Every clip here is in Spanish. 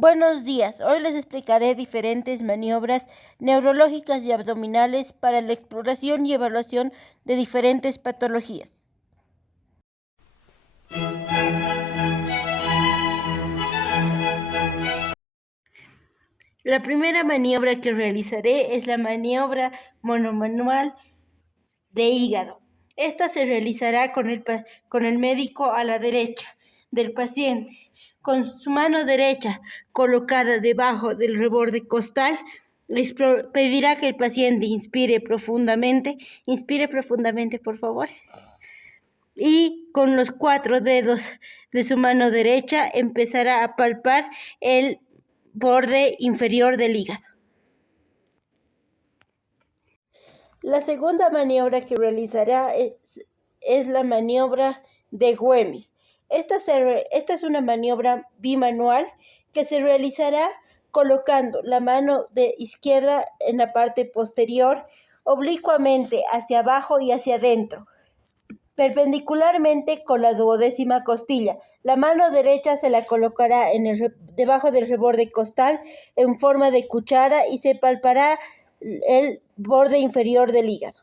Buenos días, hoy les explicaré diferentes maniobras neurológicas y abdominales para la exploración y evaluación de diferentes patologías. La primera maniobra que realizaré es la maniobra monomanual de hígado. Esta se realizará con el médico a la derecha del paciente, con su mano derecha colocada debajo del reborde costal. Les pedirá que el paciente inspire profundamente por favor, y con los 4 dedos de su mano derecha empezará a palpar el borde inferior del hígado. La segunda maniobra que realizará es la maniobra de Güemes. Esta es una maniobra bimanual que se realizará colocando la mano izquierda en la parte posterior, oblicuamente hacia abajo y hacia adentro, perpendicularmente con la duodécima costilla. La mano derecha se la colocará debajo del reborde costal en forma de cuchara y se palpará el borde inferior del hígado.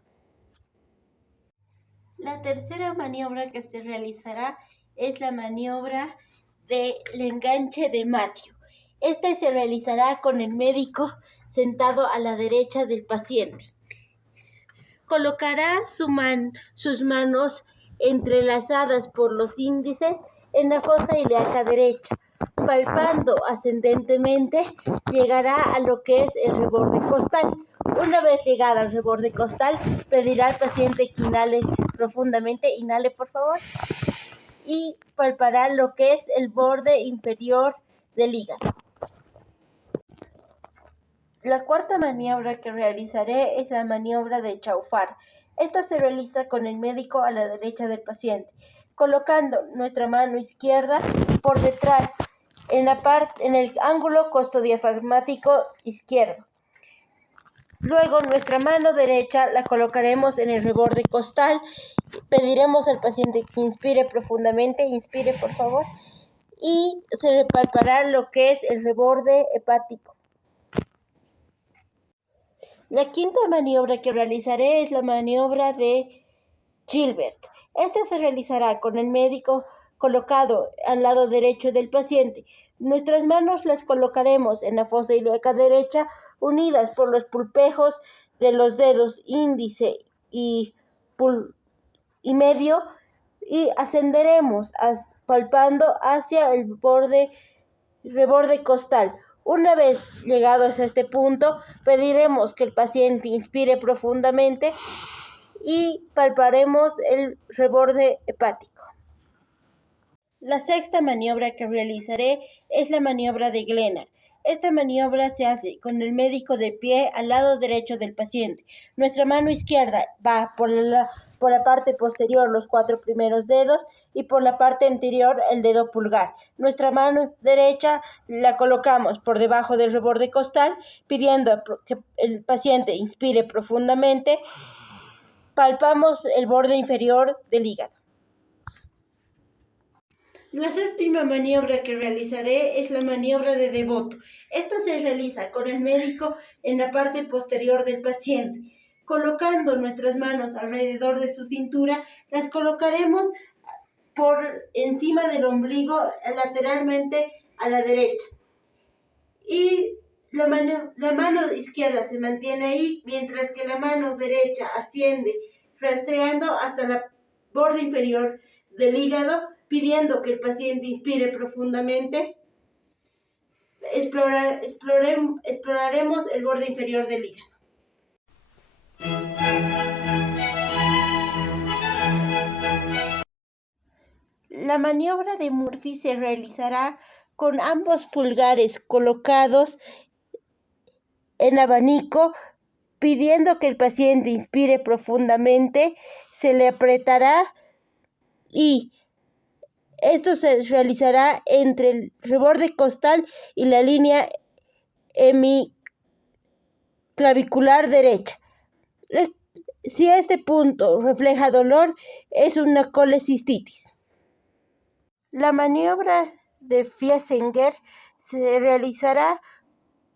La tercera maniobra que se realizará es la maniobra del enganche de Matthew. Esta se realizará con el médico sentado a la derecha del paciente. Colocará sus manos entrelazadas por los índices en la fosa ilíaca derecha. Palpando ascendentemente, llegará a lo que es el reborde costal. Una vez llegada al reborde costal, pedirá al paciente que inhale profundamente, inhale por favor, y palpará lo que es el borde inferior del hígado. La cuarta maniobra que realizaré es la maniobra de Chaufar. Esta se realiza con el médico a la derecha del paciente, colocando nuestra mano izquierda por detrás en el ángulo costodiafragmático izquierdo. Luego nuestra mano derecha la colocaremos en el reborde costal. Pediremos al paciente que inspire profundamente, inspire por favor, y se palpará lo que es el reborde hepático. La quinta maniobra que realizaré es la maniobra de Gilbert. Esta se realizará con el médico colocado al lado derecho del paciente. Nuestras manos las colocaremos en la fosa ilíaca derecha, unidas por los pulpejos de los dedos índice y medio, y ascenderemos palpando hacia el reborde costal. Una vez llegados a este punto, pediremos que el paciente inspire profundamente y palparemos el reborde hepático. La sexta maniobra que realizaré es la maniobra de Glenard. Esta maniobra se hace con el médico de pie al lado derecho del paciente. Nuestra mano izquierda va por la parte posterior los 4 primeros dedos y por la parte anterior el dedo pulgar. Nuestra mano derecha la colocamos por debajo del reborde costal, pidiendo que el paciente inspire profundamente. Palpamos el borde inferior del hígado. La séptima maniobra que realizaré es la maniobra de Devoto. Esta se realiza con el médico en la parte posterior del paciente. Colocando nuestras manos alrededor de su cintura, las colocaremos por encima del ombligo lateralmente a la derecha. Y la mano izquierda se mantiene ahí, mientras que la mano derecha asciende, rastreando hasta el borde inferior del hígado, pidiendo que el paciente inspire profundamente. Exploraremos el borde inferior del hígado. La maniobra de Murphy se realizará con ambos pulgares colocados en abanico, pidiendo que el paciente inspire profundamente. Se le apretará y esto se realizará entre el reborde costal y la línea hemiclavicular derecha. Si este punto refleja dolor, es una colecistitis. La maniobra de Fiesinger se realizará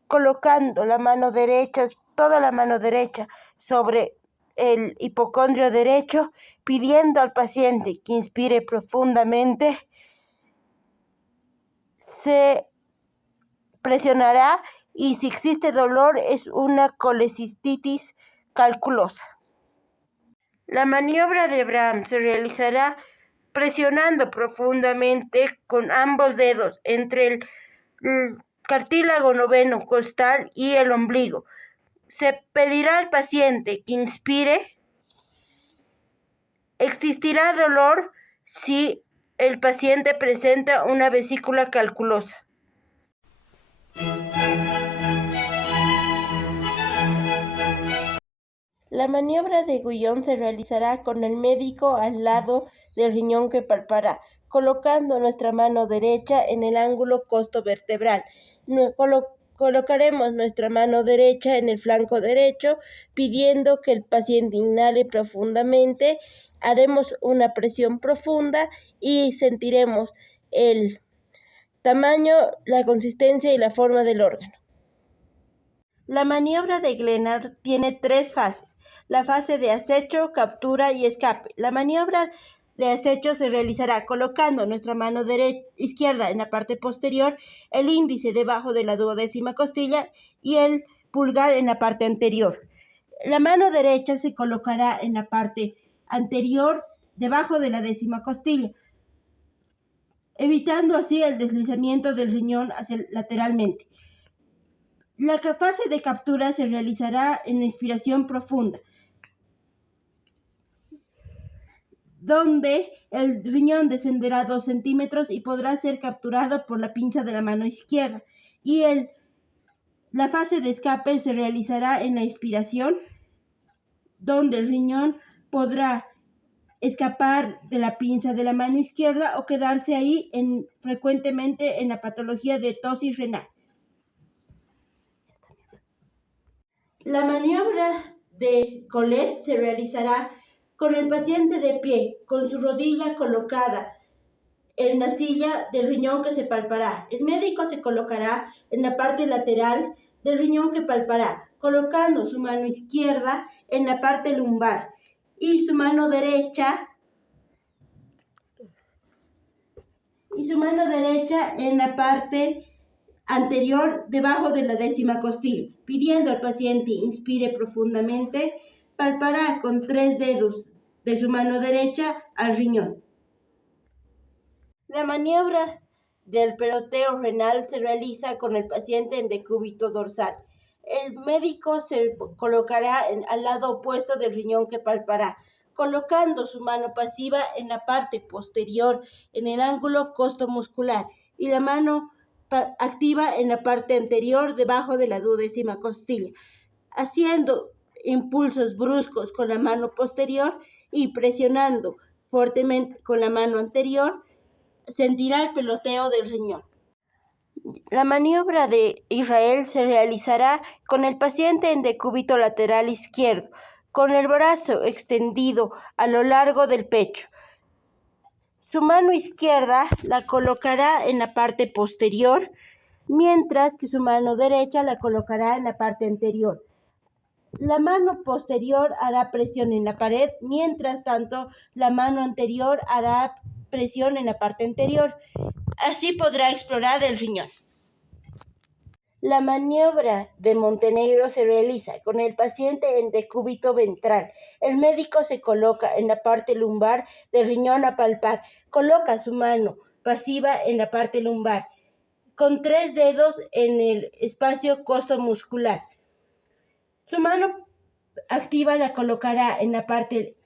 colocando toda la mano derecha sobre el hipocondrio derecho, pidiendo al paciente que inspire profundamente. Se presionará y si existe dolor es una colecistitis calculosa. La maniobra de Brahms se realizará presionando profundamente con ambos dedos entre el cartílago noveno costal y el ombligo. Se pedirá al paciente que inspire. Existirá dolor si el paciente presenta una vesícula calculosa. La maniobra de Guion se realizará con el médico al lado del riñón que palpará, colocando nuestra mano derecha en el ángulo costovertebral. Colocaremos nuestra mano derecha en el flanco derecho, pidiendo que el paciente inhale profundamente. Haremos una presión profunda y sentiremos el tamaño, la consistencia y la forma del órgano. La maniobra de Glenard tiene 3 fases: la fase de acecho, captura y escape. La maniobra de acecho se realizará colocando nuestra mano izquierda en la parte posterior, el índice debajo de la 12ª costilla y el pulgar en la parte anterior. La mano derecha se colocará en la parte anterior, debajo de la 10ª costilla, evitando así el deslizamiento del riñón lateralmente. La fase de captura se realizará en inspiración profunda, donde el riñón descenderá 2 centímetros y podrá ser capturado por la pinza de la mano izquierda. Y la fase de escape se realizará en la inspiración, donde el riñón podrá escapar de la pinza de la mano izquierda o quedarse ahí frecuentemente en la patología de ptosis renal. La maniobra de Collet se realizará con el paciente de pie, con su rodilla colocada en la silla del riñón que se palpará. El médico se colocará en la parte lateral del riñón que palpará, colocando su mano izquierda en la parte lumbar y su mano derecha en la parte anterior debajo de la 10ª costilla. Pidiendo al paciente inspire profundamente, palpará con 3 dedos de su mano derecha al riñón. La maniobra del peloteo renal se realiza con el paciente en decúbito dorsal. El médico se colocará al lado opuesto del riñón que palpará, colocando su mano pasiva en la parte posterior, en el ángulo costomuscular, y la mano activa en la parte anterior, debajo de la 12ª costilla, haciendo impulsos bruscos con la mano posterior y presionando fuertemente con la mano anterior. Sentirá el peloteo del riñón. La maniobra de Israel se realizará con el paciente en decúbito lateral izquierdo, con el brazo extendido a lo largo del pecho. Su mano izquierda la colocará en la parte posterior, mientras que su mano derecha la colocará en la parte anterior. La mano posterior hará presión en la pared, mientras tanto la mano anterior hará presión en la parte anterior. Así podrá explorar el riñón. La maniobra de Montenegro se realiza con el paciente en decúbito ventral. El médico se coloca en la parte lumbar del riñón a palpar. Coloca su mano pasiva en la parte lumbar, con 3 dedos en el espacio costomuscular. Su mano activa la colocará en la parte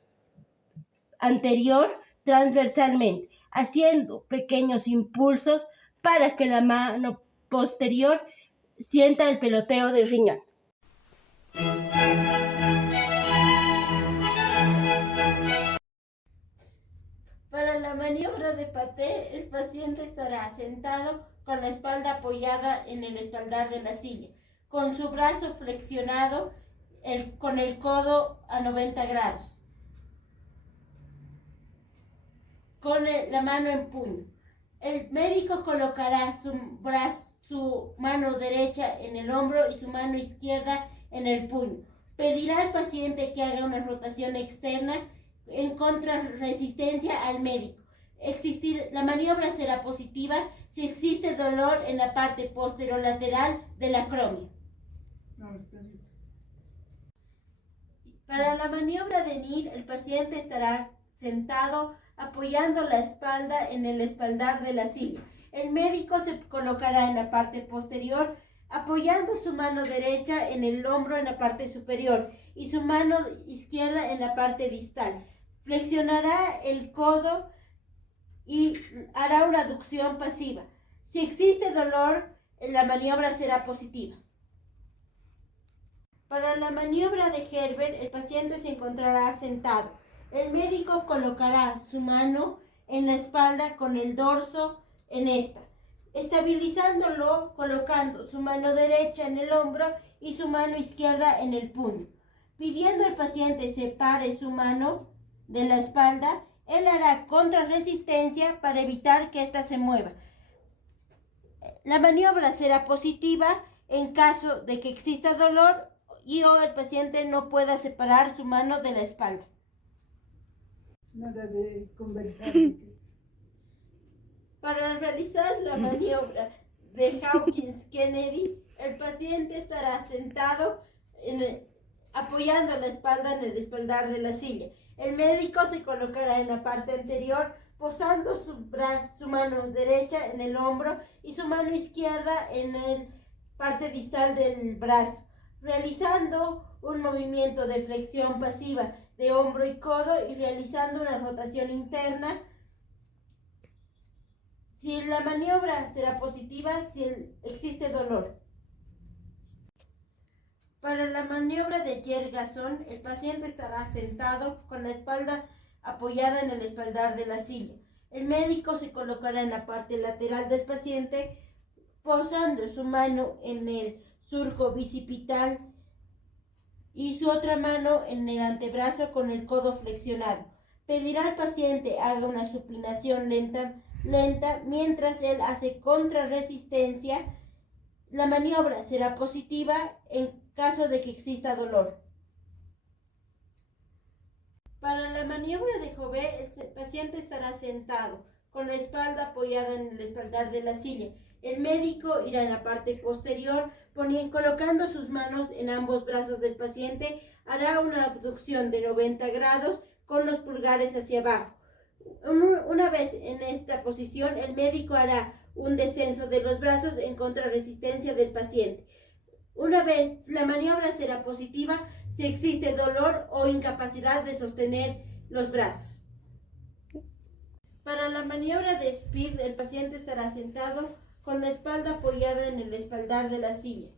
anterior transversalmente, haciendo pequeños impulsos para que la mano posterior sienta el peloteo del riñón. Para la maniobra de Paté, el paciente estará sentado con la espalda apoyada en el espaldar de la silla, con su brazo flexionado, con el codo a 90 grados, con la mano en puño. El médico colocará su su mano derecha en el hombro y su mano izquierda en el puño. Pedirá al paciente que haga una rotación externa en contrarresistencia al médico. La maniobra será positiva si existe dolor en la parte posterolateral de la acromia. Para la maniobra de NIR, el paciente estará sentado apoyando la espalda en el espaldar de la silla. El médico se colocará en la parte posterior, apoyando su mano derecha en el hombro en la parte superior y su mano izquierda en la parte distal. Flexionará el codo y hará una aducción pasiva. Si existe dolor, la maniobra será positiva. Para la maniobra de Herbert, el paciente se encontrará sentado. El médico colocará su mano en la espalda con el dorso en esta, estabilizándolo colocando su mano derecha en el hombro y su mano izquierda en el puño. Pidiendo al paciente separe su mano de la espalda, él hará contrarresistencia para evitar que ésta se mueva. La maniobra será positiva en caso de que exista dolor o el paciente no pueda separar su mano de la espalda. Nada de conversar. Para realizar la maniobra de Hawkins-Kennedy, el paciente estará sentado apoyando la espalda en el espaldar de la silla. El médico se colocará en la parte anterior, posando su mano derecha en el hombro y su mano izquierda en la parte distal del brazo, realizando un movimiento de flexión pasiva de hombro y codo y realizando una rotación interna. Si la maniobra será positiva, si existe dolor. Para la maniobra de Yergason, el paciente estará sentado con la espalda apoyada en el espaldar de la silla. El médico se colocará en la parte lateral del paciente, posando su mano en el surco bicipital y su otra mano en el antebrazo con el codo flexionado. Pedirá al paciente haga una supinación lenta mientras él hace contrarresistencia. La maniobra será positiva en caso de que exista dolor. Para la maniobra de Jouvet, el paciente estará sentado con la espalda apoyada en el espaldar de la silla. El médico irá en la parte posterior, colocando sus manos en ambos brazos del paciente, hará una abducción de 90 grados con los pulgares hacia abajo. Una vez en esta posición, el médico hará un descenso de los brazos en contrarresistencia del paciente. Una vez, la maniobra será positiva si existe dolor o incapacidad de sostener los brazos. Para la maniobra de Spear, el paciente estará sentado con la espalda apoyada en el espaldar de la silla.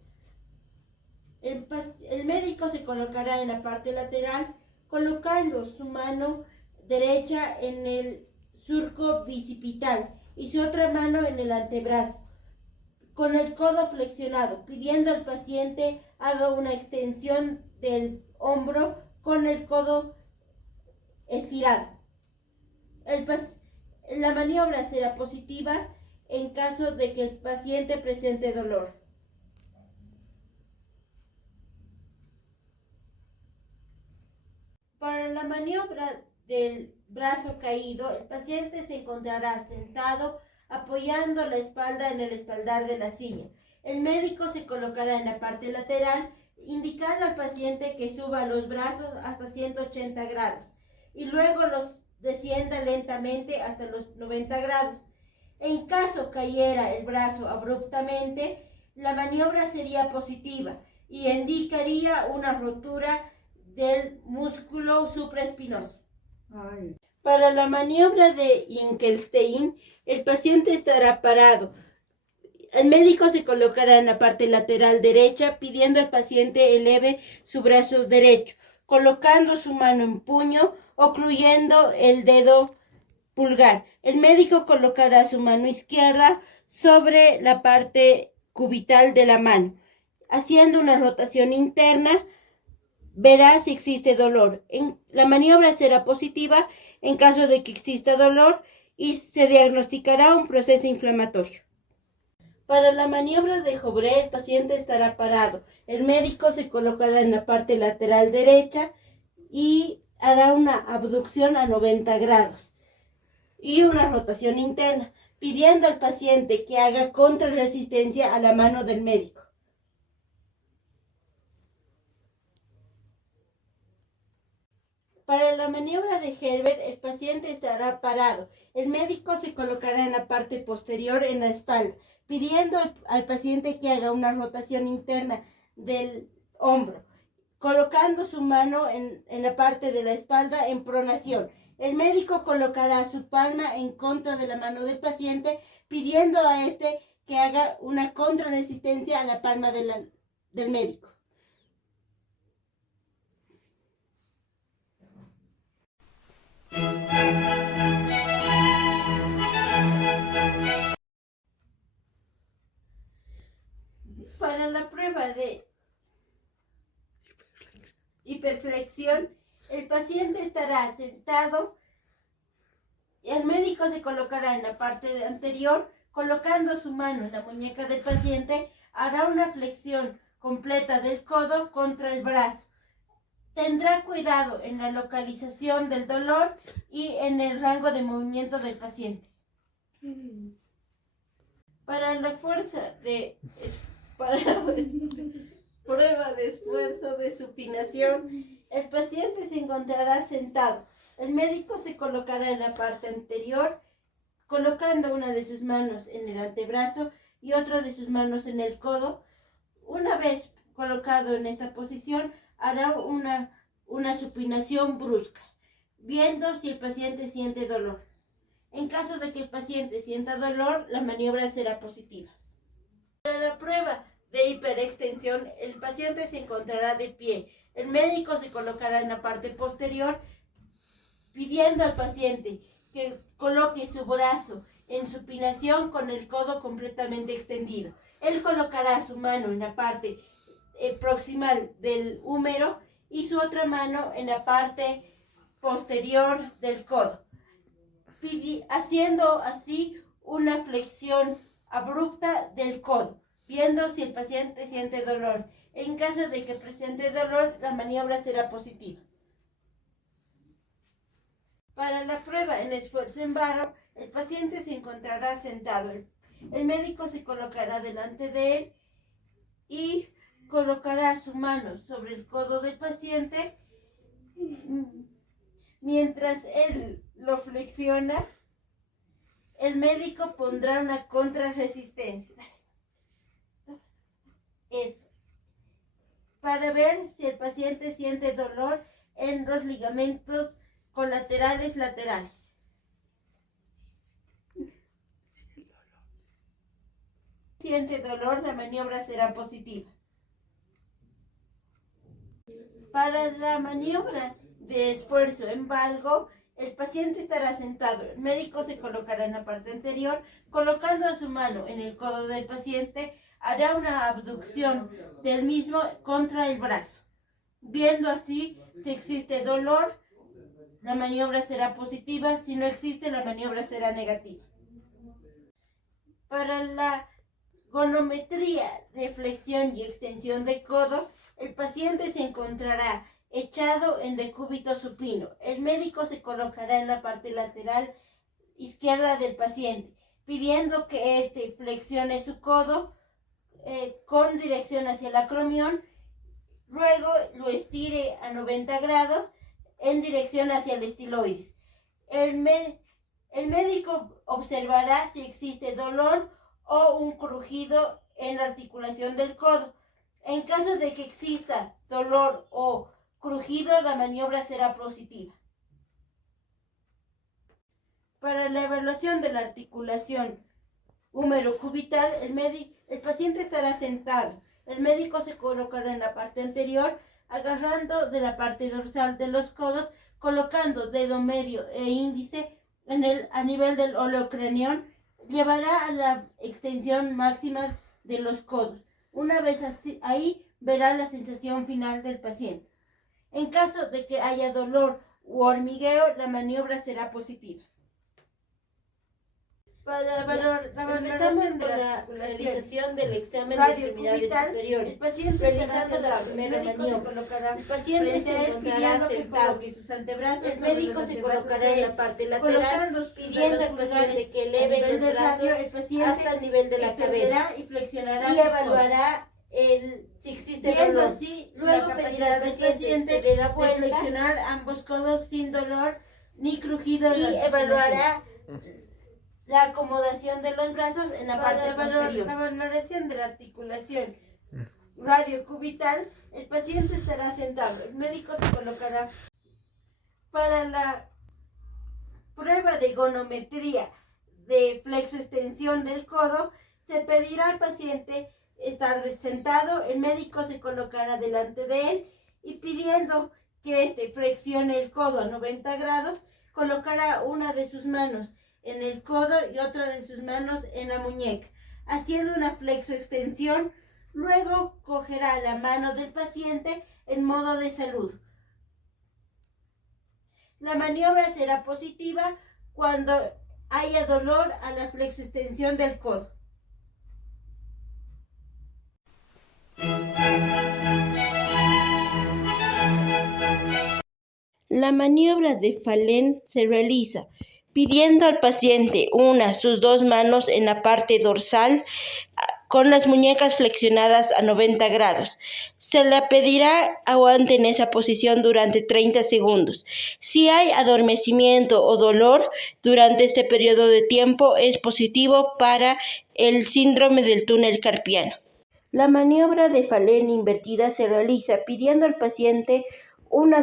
El médico se colocará en la parte lateral, colocando su mano derecha en el surco bicipital y su otra mano en el antebrazo, con el codo flexionado, pidiendo al paciente haga una extensión del hombro con el codo estirado. La maniobra será positiva en caso de que el paciente presente dolor. Para la maniobra del brazo caído, el paciente se encontrará sentado apoyando la espalda en el espaldar de la silla. El médico se colocará en la parte lateral, indicando al paciente que suba los brazos hasta 180 grados y luego los descienda lentamente hasta los 90 grados. En caso cayera el brazo abruptamente, la maniobra sería positiva y indicaría una rotura del músculo supraespinoso. Para la maniobra de Hinkelstein, el paciente estará parado. El médico se colocará en la parte lateral derecha, pidiendo al paciente eleve su brazo derecho, colocando su mano en puño, ocluyendo el dedo pulgar. El médico colocará su mano izquierda sobre la parte cubital de la mano, haciendo una rotación interna. Verá si existe dolor. La maniobra será positiva en caso de que exista dolor y se diagnosticará un proceso inflamatorio. Para la maniobra de Joubert, el paciente estará parado. El médico se colocará en la parte lateral derecha y hará una abducción a 90 grados y una rotación interna, pidiendo al paciente que haga contrarresistencia a la mano del médico. Para la maniobra de Herbert, el paciente estará parado. El médico se colocará en la parte posterior en la espalda, pidiendo al paciente que haga una rotación interna del hombro, colocando su mano en la parte de la espalda en pronación. El médico colocará su palma en contra de la mano del paciente, pidiendo a este que haga una contrarresistencia a la palma del médico. Para la prueba de hiperflexión, el paciente estará sentado y el médico se colocará en la parte anterior, colocando su mano en la muñeca del paciente, hará una flexión completa del codo contra el brazo. Tendrá cuidado en la localización del dolor y en el rango de movimiento del paciente. Para la prueba de esfuerzo de supinación, el paciente se encontrará sentado. El médico se colocará en la parte anterior, colocando una de sus manos en el antebrazo y otra de sus manos en el codo. Una vez colocado en esta posición, hará una supinación brusca, viendo si el paciente siente dolor. En caso de que el paciente sienta dolor, la maniobra será positiva. Para la prueba de hiperextensión, el paciente se encontrará de pie. El médico se colocará en la parte posterior, pidiendo al paciente que coloque su brazo en supinación con el codo completamente extendido. Él colocará su mano en la parte proximal del húmero y su otra mano en la parte posterior del codo, haciendo así una flexión abrupta del codo, viendo si el paciente siente dolor. En caso de que presente dolor, la maniobra será positiva. Para la prueba en esfuerzo en barra, el paciente se encontrará sentado. El médico se colocará delante de él y colocará su mano sobre el codo del paciente. Mientras él lo flexiona, el médico pondrá una contrarresistencia. Eso. Para ver si el paciente siente dolor en los ligamentos colaterales laterales. Si siente dolor, la maniobra será positiva. Para la maniobra de esfuerzo en valgo, el paciente estará sentado. El médico se colocará en la parte anterior, colocando su mano en el codo del paciente, hará una abducción del mismo contra el brazo. Viendo así si existe dolor, la maniobra será positiva. Si no existe, la maniobra será negativa. Para la gonometría de flexión y extensión de codo, el paciente se encontrará echado en decúbito supino. El médico se colocará en la parte lateral izquierda del paciente, pidiendo que éste flexione su codo con dirección hacia el acromión. Luego lo estire a 90 grados en dirección hacia el estiloides. El médico observará si existe dolor o un crujido en la articulación del codo. En caso de que exista dolor o crujido, la maniobra será positiva. Para la evaluación de la articulación húmero-cubital, el paciente estará sentado. El médico se colocará en la parte anterior, agarrando de la parte dorsal de los codos, colocando dedo medio e índice a nivel del oleocranión. Llevará a la extensión máxima de los codos. Una vez ahí, verá la sensación final del paciente. En caso de que haya dolor u hormigueo, la maniobra será positiva. Para la empezamos valoración de con la la articulación. realización del examen de Radio extremidades cubital, superiores. el paciente Realizando estará la sentado, primera el médico se maniobra. colocará El paciente frente se a él encontrará pidiendo que sentado. coloque sus antebrazos El sobre médico los se antebrazos colocará de en él, la parte lateral, colocando sus pidiendo dedos al pulgares paciente que a eleve nivel los del brazos radio. El paciente hasta el nivel de la extenderá cabeza y flexionará y sus codos, evaluará si existe viendo dolor. así Luego la pedirá al capacidad del paciente paciente se dé la de vuelta flexionar ambos codos sin dolor ni crujido en la y articulación. evaluará la acomodación de los brazos en la parte posterior. La valoración de la articulación radiocubital, el paciente estará sentado, el médico se colocará. Para la prueba de gonometría de flexoextensión del codo, se pedirá al paciente estar sentado, el médico se colocará delante de él y pidiendo que éste flexione el codo a 90 grados, colocará una de sus manos en el codo y otra de sus manos en la muñeca, haciendo una flexoextensión. Luego cogerá la mano del paciente en modo de saludo. La maniobra será positiva cuando haya dolor a la flexoextensión del codo. La maniobra de Phalen se realiza pidiendo al paciente sus dos manos en la parte dorsal con las muñecas flexionadas a 90 grados. Se le pedirá aguante en esa posición durante 30 segundos. Si hay adormecimiento o dolor durante este periodo de tiempo, es positivo para el síndrome del túnel carpiano. La maniobra de Phalen invertida se realiza pidiendo al paciente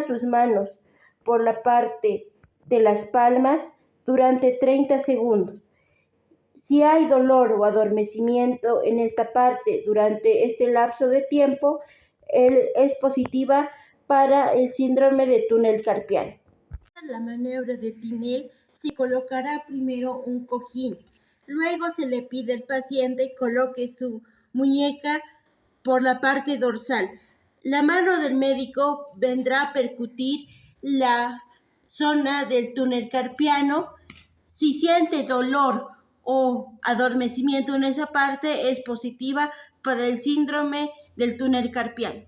sus manos por la parte de las palmas durante 30 segundos. Si hay dolor o adormecimiento en esta parte durante este lapso de tiempo, es positiva para el síndrome de túnel carpiano. La maniobra de Tinel se colocará primero un cojín. Luego se le pide al paciente coloque su muñeca por la parte dorsal. La mano del médico vendrá a percutir la zona del túnel carpiano. Si siente dolor o adormecimiento en esa parte, es positiva para el síndrome del túnel carpiano.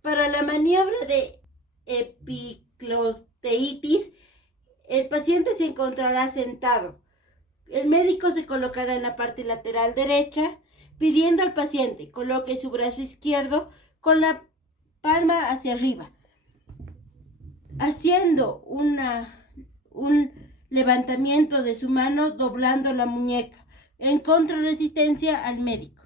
Para la maniobra de epicloteitis, el paciente se encontrará sentado. El médico se colocará en la parte lateral derecha, pidiendo al paciente coloque su brazo izquierdo con la palma hacia arriba, haciendo un levantamiento de su mano, doblando la muñeca, en contrarresistencia al médico.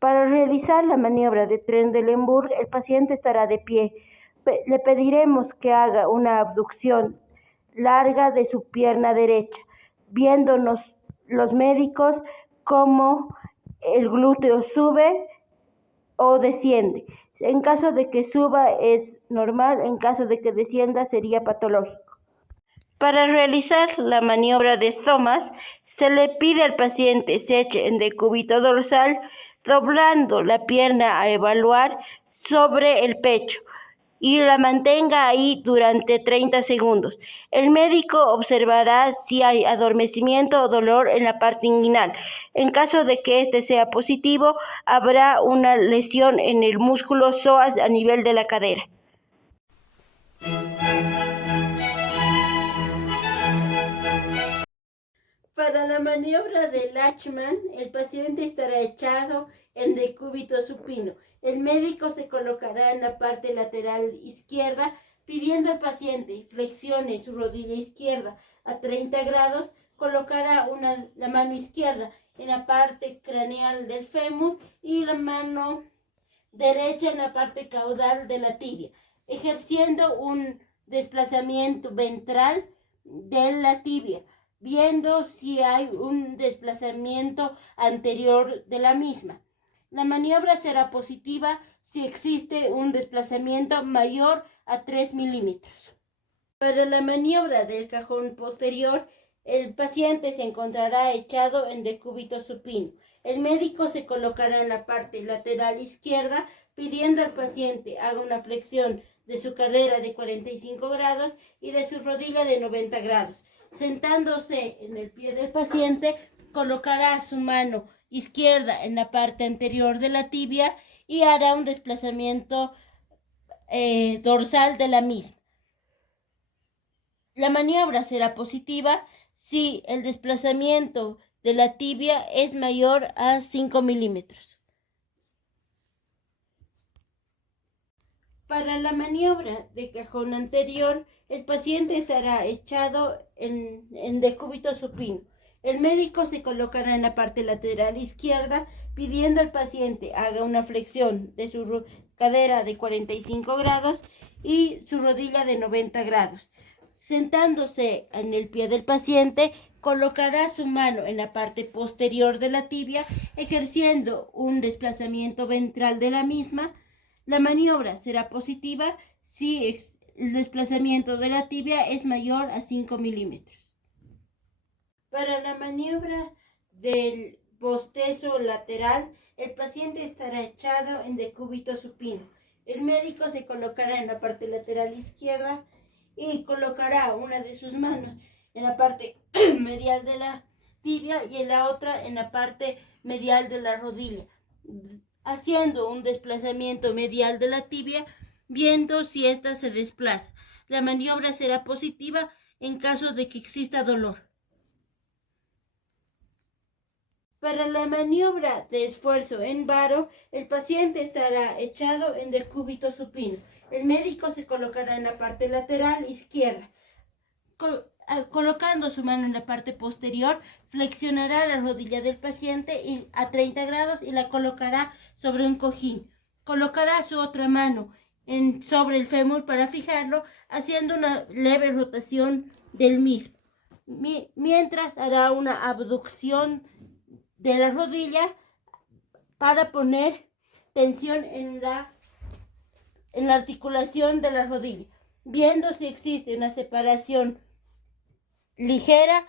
Para realizar la maniobra de Trendelenburg, el paciente estará de pie. Le pediremos que haga una abducción larga de su pierna derecha, viéndonos los médicos cómo el glúteo sube o desciende. En caso de que suba es normal, en caso de que descienda sería patológico. Para realizar la maniobra de Thomas, se le pide al paciente se eche en decúbito dorsal, doblando la pierna a evaluar sobre el pecho y la mantenga ahí durante 30 segundos. El médico observará si hay adormecimiento o dolor en la parte inguinal. En caso de que este sea positivo, habrá una lesión en el músculo psoas a nivel de la cadera. Para la maniobra de Lachman, el paciente estará echado en decúbito supino. El médico se colocará en la parte lateral izquierda, pidiendo al paciente flexione su rodilla izquierda a 30 grados, colocará la mano izquierda en la parte craneal del fémur y la mano derecha en la parte caudal de la tibia, ejerciendo un desplazamiento ventral de la tibia, viendo si hay un desplazamiento anterior de la misma. La maniobra será positiva si existe un desplazamiento mayor a 3 milímetros. Para la maniobra del cajón posterior, el paciente se encontrará echado en decúbito supino. El médico se colocará en la parte lateral izquierda pidiendo al paciente haga una flexión de su cadera de 45 grados y de su rodilla de 90 grados. Sentándose en el pie del paciente, colocará su mano izquierda en la parte anterior de la tibia y hará un desplazamiento dorsal de la misma. La maniobra será positiva si el desplazamiento de la tibia es mayor a 5 milímetros. Para la maniobra de cajón anterior, el paciente estará echado en decúbito supino. El médico se colocará en la parte lateral izquierda pidiendo al paciente haga una flexión de su cadera de 45 grados y su rodilla de 90 grados. Sentándose en el pie del paciente, colocará su mano en la parte posterior de la tibia, ejerciendo un desplazamiento ventral de la misma. La maniobra será positiva si el desplazamiento de la tibia es mayor a 5 milímetros. Para la maniobra del bostezo lateral, el paciente estará echado en decúbito supino. El médico se colocará en la parte lateral izquierda y colocará una de sus manos en la parte medial de la tibia y en la otra en la parte medial de la rodilla, haciendo un desplazamiento medial de la tibia, viendo si ésta se desplaza. La maniobra será positiva en caso de que exista dolor. Para la maniobra de esfuerzo en varo, el paciente estará echado en decúbito supino. El médico se colocará en la parte lateral izquierda. Colocando su mano en la parte posterior, flexionará la rodilla del paciente a 30 grados y la colocará sobre un cojín. Colocará su otra mano sobre el fémur para fijarlo, haciendo una leve rotación del mismo. Mientras hará una abducción de la rodilla para poner tensión en la articulación de la rodilla, viendo si existe una separación ligera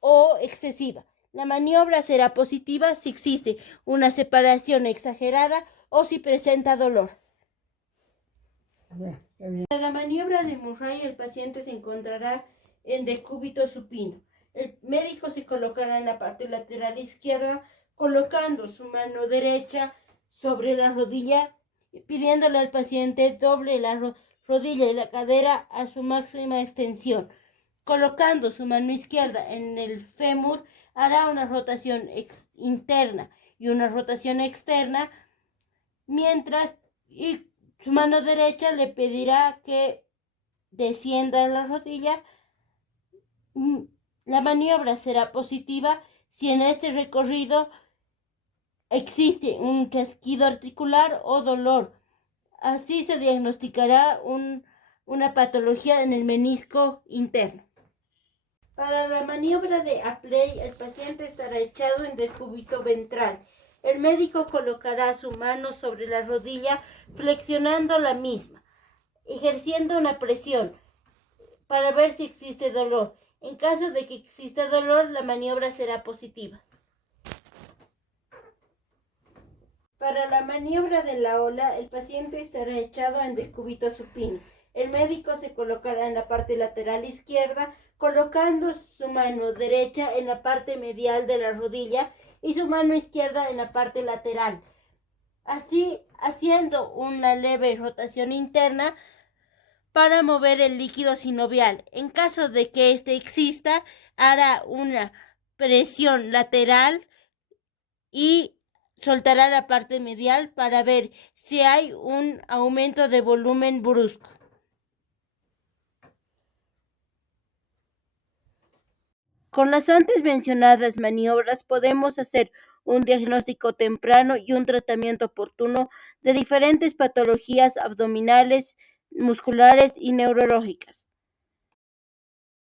o excesiva. La maniobra será positiva si existe una separación exagerada o si presenta dolor. Para la maniobra de Murray, el paciente se encontrará en decúbito supino. El médico se colocará en la parte lateral izquierda, colocando su mano derecha sobre la rodilla, pidiéndole al paciente doble la rodilla y la cadera a su máxima extensión. Colocando su mano izquierda en el fémur, hará una rotación interna y una rotación externa, mientras su mano derecha le pedirá que descienda la rodilla. La maniobra será positiva si en este recorrido existe un chasquido articular o dolor. Así se diagnosticará una patología en el menisco interno. Para la maniobra de Apley, el paciente estará echado en decúbito ventral. El médico colocará su mano sobre la rodilla, flexionando la misma, ejerciendo una presión para ver si existe dolor. En caso de que exista dolor, la maniobra será positiva. Para la maniobra de la ola, el paciente estará echado en decúbito supino. El médico se colocará en la parte lateral izquierda, colocando su mano derecha en la parte medial de la rodilla y su mano izquierda en la parte lateral. Así, haciendo una leve rotación interna para mover el líquido sinovial. En caso de que éste exista, hará una presión lateral y soltará la parte medial para ver si hay un aumento de volumen brusco. Con las antes mencionadas maniobras podemos hacer un diagnóstico temprano y un tratamiento oportuno de diferentes patologías abdominales, musculares y neurológicas.